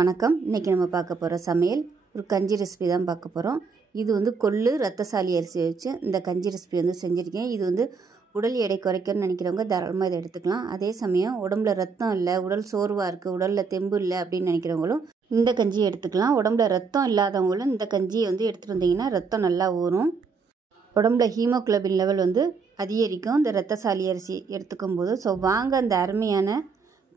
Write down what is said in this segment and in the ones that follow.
வணக்கம். இன்றைக்கி நம்ம பார்க்க போகிற சமையல் ஒரு கஞ்சி ரெசிபி தான் பார்க்க போகிறோம். இது வந்து கொள்ளு ரத்தசாலி அரிசி வச்சு இந்த கஞ்சி ரெசிபி வந்து செஞ்சுருக்கேன். இது வந்து உடல் எடை குறைக்கணும்னு நினைக்கிறவங்க தாராளமாக இதை எடுத்துக்கலாம். அதே சமயம் உடம்புல ரத்தம் இல்லை, உடல் சோர்வாக இருக்குது, உடலில் தெம்பு இல்லை அப்படின்னு நினைக்கிறவங்களும் இந்த கஞ்சியை எடுத்துக்கலாம். உடம்புல ரத்தம் இல்லாதவங்களும் இந்த கஞ்சியை வந்து எடுத்துகிட்டு வந்தீங்கன்னா ரத்தம் நல்லா ஊறும். உடம்புல ஹீமோகுளோபின் லெவல் வந்து அதிகரிக்கும் இந்த ரத்தசாலி அரிசி எடுத்துக்கும் போது. ஸோ வாங்க அந்த அருமையான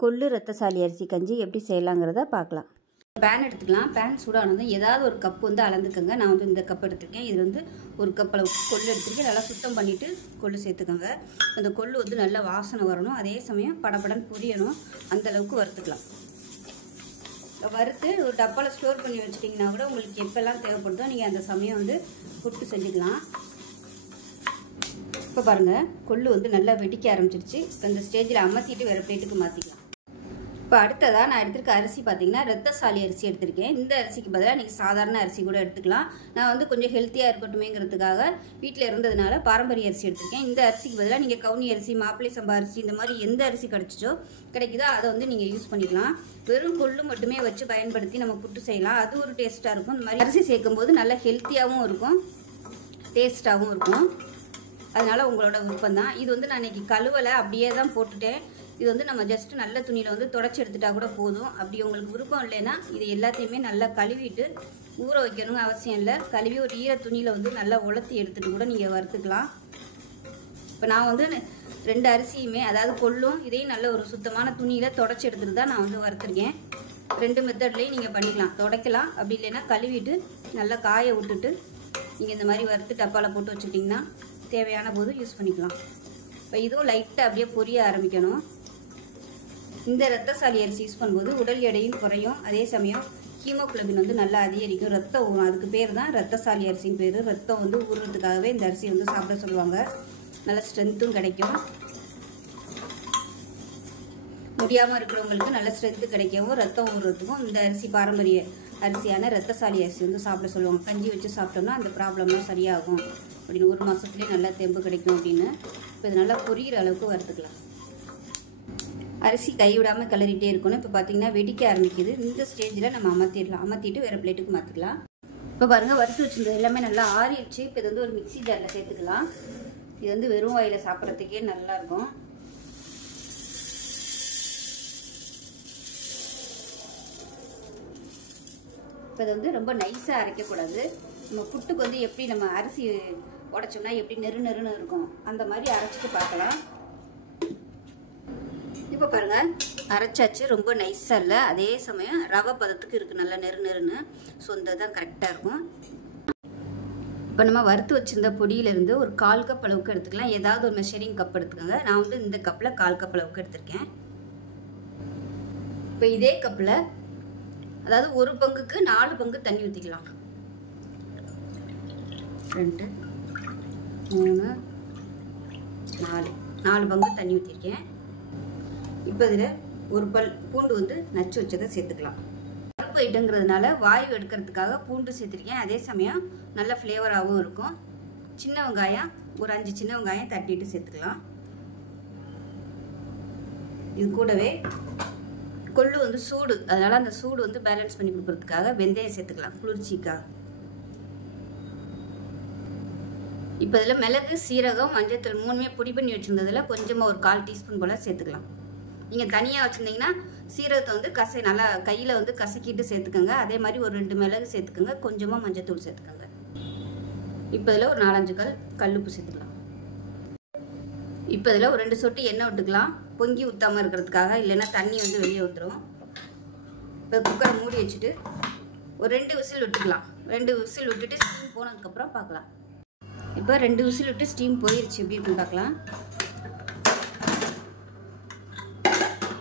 கொள்ளு ரத்தசாலி அரிசி கஞ்சி எப்படி செய்யலாங்கிறத பார்க்கலாம். பேன் எடுத்துக்கலாம். பேன் சூடானதும் ஏதாவது ஒரு கப்பு வந்து அளந்துக்கோங்க. நான் வந்து இந்த கப் எடுத்துருக்கேன். இது வந்து ஒரு கப் அளவுக்கு கொள்ளு எடுத்துருக்கேன். நல்லா சுத்தம் பண்ணிவிட்டு கொள்ளு சேர்த்துக்கோங்க. அந்த கொள்ளு வந்து நல்லா வாசனை வரணும், அதே சமயம் படபடன்னு பொரியணும், அந்தளவுக்கு வறுத்துக்கலாம். வறுத்து ஒரு டப்பாவில் ஸ்டோர் பண்ணி வச்சிட்டிங்கன்னா கூட உங்களுக்கு எப்போல்லாம் தேவைப்படுதோ நீங்கள் அந்த சமயம் வந்து புட்டு செஞ்சுக்கலாம். இப்போ பாருங்கள், கொள்ளு வந்து நல்லா வெடிக்க ஆரம்பிச்சிருச்சு. இப்போ இந்த ஸ்டேஜில் அமர்த்திட்டு வேறு பிளேட்டுக்கு மாற்றிக்கலாம். இப்போ அடுத்ததாக நான் எடுத்துருக்க அரிசி பார்த்தீங்கன்னா ரத்தசாலி அரிசி எடுத்திருக்கேன். இந்த அரிசிக்கு பதிலாக நீங்கள் சாதாரண அரிசி கூட எடுத்துக்கலாம். நான் வந்து கொஞ்சம் ஹெல்த்தியாக இருக்கட்டுமேங்கிறதுக்காக வீட்டில் இருந்ததுனால பாரம்பரிய அரிசி எடுத்திருக்கேன். இந்த அரிசிக்கு பதிலாக நீங்கள் கவுனி அரிசி, மாப்பிள்ளை சம்பா அரிசி, இந்த மாதிரி எந்த அரிசி கிடைக்குதோ அதை வந்து நீங்கள் யூஸ் பண்ணிக்கலாம். வெறும் கொள்ளு மட்டுமே வச்சு பயன்படுத்தி நம்ம புட்டு செய்யலாம். அது ஒரு டேஸ்ட்டாக இருக்கும். இந்த மாதிரி அரிசி சேர்க்கும் போது நல்லா ஹெல்த்தியாகவும் இருக்கும், டேஸ்ட்டாகவும் இருக்கும். அதனால் உங்களோட விருப்பம் தான். இது வந்து நான் இன்றைக்கி கழுவலை, அப்படியே தான் போட்டுட்டேன். இது வந்து நம்ம ஜஸ்ட் நல்ல துணியில் வந்து தொடச்சி எடுத்துட்டா கூட போதும். அப்படி உங்களுக்கு விருப்பம் இல்லைன்னா இது எல்லாத்தையுமே நல்லா கழுவிட்டு ஊற வைக்கணுங்க அவசியம் இல்லை. கழுவி ஒரு ஈர துணியில் வந்து நல்லா உலர்த்தி எடுத்துகிட்டு கூட நீங்கள் வறுத்துக்கலாம். இப்போ நான் வந்து 2 அரிசியுமே, அதாவது கொள்ளும் இதையும் நல்ல ஒரு சுத்தமான துணியில் தொடச்சி எடுத்துகிட்டு தான் நான் வந்து வறுத்துருக்கேன். 2 மெத்தட்லேயும் நீங்கள் பண்ணிக்கலாம். துடைக்கலாம், அப்படி இல்லைன்னா கழுவிட்டு நல்லா காய விட்டுட்டு நீங்கள் இந்த மாதிரி வறுத்து டப்பாவில் போட்டு வச்சுட்டிங்கன்னா தேவையான போது யூஸ் பண்ணிக்கலாம். இப்போ இதுவும் லைட்டாக அப்படியே பொரிய ஆரம்பிக்கணும். இந்த ரத்தசாலி அரிசி யூஸ் பண்ணும்போது உடல் எடையும் குறையும், அதே சமயம் ஹீமோகுளோபின் வந்து நல்லா அதிகரிக்கும், ரத்தம் ஊறும். அதுக்கு பேர் தான் ரத்தசாலி அரிசின்னு பேர். ரத்தம் வந்து ஊறுறதுக்காகவே இந்த அரிசி வந்து சாப்பிட சொல்லுவாங்க. நல்ல ஸ்ட்ரென்த்தும் கிடைக்கும். முடியாமல் இருக்கிறவங்களுக்கு நல்ல ஸ்ட்ரென்த்து கிடைக்கவும் ரத்தம் ஊறுறதுக்கும் இந்த அரிசி பாரம்பரிய அரிசியான ரத்தசாலி அரிசி வந்து சாப்பிட சொல்லுவாங்க. கஞ்சி வச்சு சாப்பிட்டோம்னா அந்த ப்ராப்ளம்லாம் சரியாகும் அப்படின்னு, 1 மாதத்துலேயே நல்லா தெம்பு கிடைக்கும் அப்படின்னு. இப்போ இது நல்லா பொரியிற அளவுக்கு வறுத்துக்கலாம். அரிசி கைவிடாமல் கிளறிட்டே இருக்கணும். இப்போ பார்த்தீங்கன்னா வெடிக்க ஆரம்பிக்குது. இந்த ஸ்டேஜில் நம்ம அமர்த்திடலாம். அமர்த்திட்டு வேறு பிளேட்டுக்கு மாற்றிக்கலாம். இப்போ பாருங்கள், வறுத்து வச்சுருந்தது எல்லாமே நல்லா ஆறிடுச்சு. இப்போ இது வந்து ஒரு மிக்சி ஜாரில் சேர்த்துக்கலாம். இது வந்து வெறும் வாயில் சாப்பிட்றதுக்கே நல்லாயிருக்கும். இப்போ இதை வந்து ரொம்ப நைஸாக அரைக்கக்கூடாது. நம்ம புட்டுக்கு வந்து எப்படி நம்ம அரிசி உடைச்சோம்னா எப்படி நெரு நெருன்னு இருக்கும், அந்த மாதிரி அரைச்சிட்டு பார்க்கலாம். இப்போ பாருங்கள், அரைச்சாச்சு. ரொம்ப நைஸாக இல்லை, அதே சமயம் ரவை பதத்துக்கு இருக்குது, நல்லா நெரு நெருன்னு. ஸோ இந்த தான் கரெக்டாக இருக்கும். இப்போ நம்ம வறுத்து வச்சுருந்த பொடியிலேருந்து ஒரு 1/4 கப் அளவுக்கு எடுத்துக்கலாம். ஏதாவது ஒரு மெஷரிங் கப் எடுத்துக்கோங்க. நான் வந்து இந்த கப்பில் 1/4 கப் அளவுக்கு எடுத்திருக்கேன். இப்போ இதே கப்பில், அதாவது 1 பங்குக்கு 4 பங்கு தண்ணி ஊற்றிக்கலாம். 2 3 4 பங்கு தண்ணி ஊற்றிருக்கேன். இப்போ இதில் ஒரு பல் பூண்டு வந்து நச்சு வச்சதை சேர்த்துக்கலாம். பருப்பு ஐட்டங்கிறதுனால வாயு எடுக்கிறதுக்காக பூண்டு சேர்த்துருக்கேன். அதே சமயம் நல்ல ஃப்ளேவராகவும் இருக்கும். சின்ன வெங்காயம் ஒரு 5 சின்ன வெங்காயம் தட்டிட்டு சேர்த்துக்கலாம். இது கூடவே கொள்ளு வந்து சூடு, அதனால் அந்த சூடு வந்து பேலன்ஸ் பண்ணி கொடுக்கறதுக்காக வெந்தயம் சேர்த்துக்கலாம், குளிர்ச்சிக்காக. இப்போ இதில் மிளகு, சீரகம், மஞ்சத்தூள் 3மே பொடி பண்ணி வச்சுருந்ததில் கொஞ்சமாக ஒரு 1/4 டீஸ்பூன் போல் சேர்த்துக்கலாம். நீங்கள் தனியாக வச்சுருந்தீங்கன்னா சீரகத்தை வந்து நல்லா கையில் வந்து கசக்கிட்டு சேர்த்துக்கோங்க. அதே மாதிரி ஒரு 2 மிளகு சேர்த்துக்கோங்க, கொஞ்சமாக மஞ்சத்தூள் சேர்த்துக்கோங்க. இப்போ இதில் ஒரு 4-5 கல்லுப்பு சேர்த்துக்கலாம். இப்போ இதில் ஒரு 2 சொட்டு எண்ணெய் விட்டுக்கலாம், பொங்கி ஊற்றாமல் இருக்கிறதுக்காக, இல்லைன்னா தண்ணி வந்து வெளியே வந்துடும். இப்போ குக்கரை மூடி வச்சுட்டு ஒரு 2 விசில் விட்டுக்கலாம். 2 விசில் விட்டுட்டு ஸ்டீம் போனதுக்கப்புறம் பார்க்கலாம். இப்போ 2 விசில் விட்டு ஸ்டீம் போயிடுச்சு, எப்படி இருக்குன்னு பார்க்கலாம்.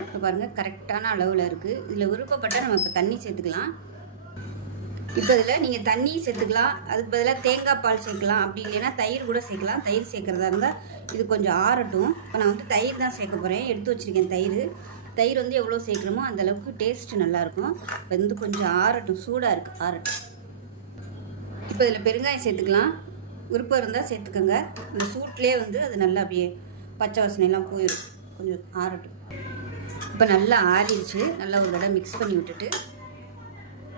இப்போ பாருங்கள், கரெக்டான அளவில் இருக்குது. இதில் விருப்பப்பட்டால் நம்ம இப்போ தண்ணி சேர்த்துக்கலாம். இப்போ இதில் நீங்கள் தண்ணி சேர்த்துக்கலாம், அதுக்கு பதிலாக தேங்காய் பால் சேர்க்கலாம், அப்படி இல்லைன்னா தயிர் கூட சேர்க்கலாம். தயிர் சேர்க்குறதா இருந்தால் இது கொஞ்சம் ஆறட்டும். இப்போ நான் வந்து தயிர் தான் சேர்க்க போகிறேன். எடுத்து வச்சுருக்கேன் தயிர். தயிர் வந்து எவ்வளோ சேர்க்குறோமோ அந்தளவுக்கு டேஸ்ட்டு நல்லாயிருக்கும். இப்போ வந்து கொஞ்சம் ஆறட்டும், சூடாக இருக்குது, ஆறட்டும். இப்போ இதில் பெருங்காயம் சேர்த்துக்கலாம். விருப்பம் இருந்தால் சேர்த்துக்கோங்க. அந்த சூட்லேயே வந்து அது நல்லா அப்படியே பச்சை வாசனையெல்லாம் போயிடும். கொஞ்சம் ஆறட்டும். இப்போ நல்லா ஆறிடுச்சு. நல்லா ஒரு தடவை மிக்ஸ் பண்ணி விட்டுட்டு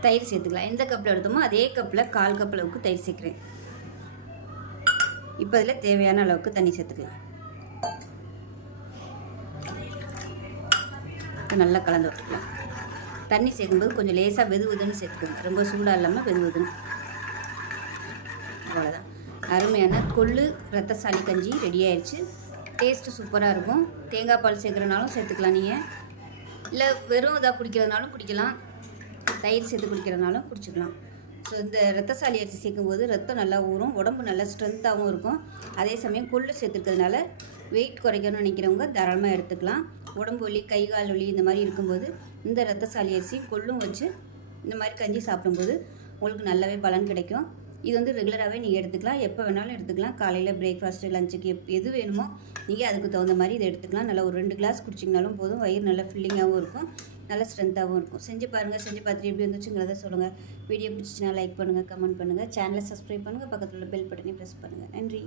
தயிர் சேர்த்துக்கலாம். எந்த கப்பில் எடுத்தோமோ அதே கப்பில் 1/4 கப் அளவுக்கு தயிர் சேர்க்குறேன். இப்போ அதில் தேவையான அளவுக்கு தண்ணி சேர்த்துக்கலாம். நல்லா கலந்து விட்டுக்கலாம். தண்ணி சேர்க்கும்போது கொஞ்சம் லேசாக வெதுவெதுன்னு சேர்த்துக்கணும். ரொம்ப சூடாக இல்லாமல் வெதுவெதுன்னு. அவ்வளோதான். அருமையான கொள்ளு ரத்தசாலி கஞ்சி ரெடி ஆயிடுச்சு. டேஸ்ட்டு சூப்பராக இருக்கும். தேங்காய் பால் சேர்க்குறனாலும் சேர்த்துக்கலாம் நீங்கள். இல்லை வெறும் இதாக குடிக்கிறதுனாலும் குடிக்கலாம். தயிர் சேர்த்து குடிக்கிறதுனாலும் குடிச்சிக்கலாம். ஸோ இந்த ரத்தசாலி அரிசி சேர்க்கும்போது ரத்தம் நல்லா ஊறும், உடம்பு நல்லா ஸ்ட்ரென்த்தாகவும் இருக்கும். அதே சமயம் கொள்ளு சேர்த்துக்கிறதுனால வெயிட் குறைக்கணும்னு நினைக்கிறவங்க தாராளமாக எடுத்துக்கலாம். உடம்பு வலி, கை கால் வலி இந்த மாதிரி இருக்கும்போது இந்த ரத்தசாலி அரிசி கொள்ளும் வச்சு இந்த மாதிரி கஞ்சி சாப்பிடும்போது உங்களுக்கு நல்லாவே பலன் கிடைக்கும். இது வந்து ரெகுலராகவே நீங்கள் எடுத்துக்கலாம். எப்போ வேணாலும் எடுத்துக்கலாம். காலையில் பிரேக்ஃபாஸ்ட்டு, லஞ்சுக்கு எது வேணுமோ நீங்கள் அதுக்கு தகுந்த மாதிரி இதை எடுத்துக்கலாம். நல்லா ஒரு 2 கிளாஸ் குடிச்சிங்கனாலும் போதும். வயிறு நல்லா ஃபில்லிங்காகவும் இருக்கும், நல்லா ஸ்ட்ரென்த்தாகவும் இருக்கும். செஞ்சு பாருங்கள். செஞ்சு பார்த்துட்டு எப்படி வந்துச்சுங்கிறத சொல்லுங்கள். வீடியோ பிடிச்சிச்சின்னா லைக் பண்ணுங்கள், கமெண்ட் பண்ணுங்கள், சேனலை சப்ஸ்கிரைப் பண்ணுங்கள், பக்கத்தில் உள்ள பெல் பட்டனை ப்ரெஸ் பண்ணுங்கள். நன்றி.